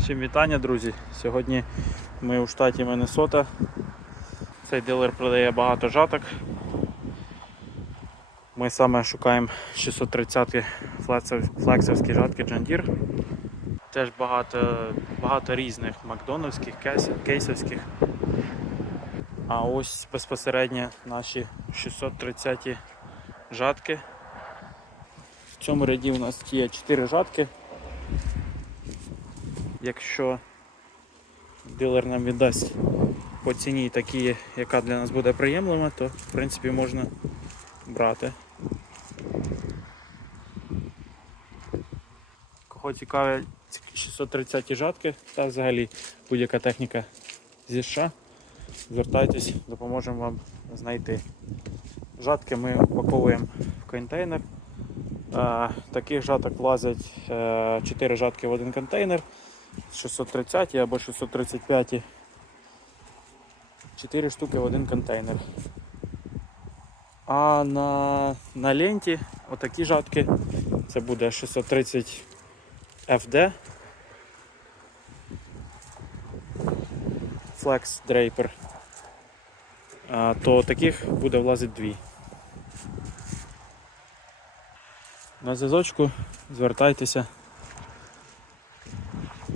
Всім вітання, друзі. Сьогодні ми у штаті Міннесота. Цей дилер продає багато жаток. Ми саме шукаємо 630-ті флексовські жатки Deere. Теж багато, багато різних макдональдських, кейс- кейсовських. А ось безпосередньо наші 630 жатки. В цьому ряді у нас є 4 жатки. Якщо дилер нам віддасть по ціні такі, яка для нас буде приємлива, то в принципі можна брати. Кого цікавлять 630 жатки та взагалі будь-яка техніка зі США, звертайтесь, допоможемо вам знайти. Жатки ми упаковуємо в контейнер. Е, Таких жаток влазять 4 жатки в один контейнер. 630 або 635. 4 штуки в один контейнер. А на, на ленті отакі жатки. Це буде 630 FD. Flex Draper. То таких буде влазить дві. На зв'язочку звертайтеся.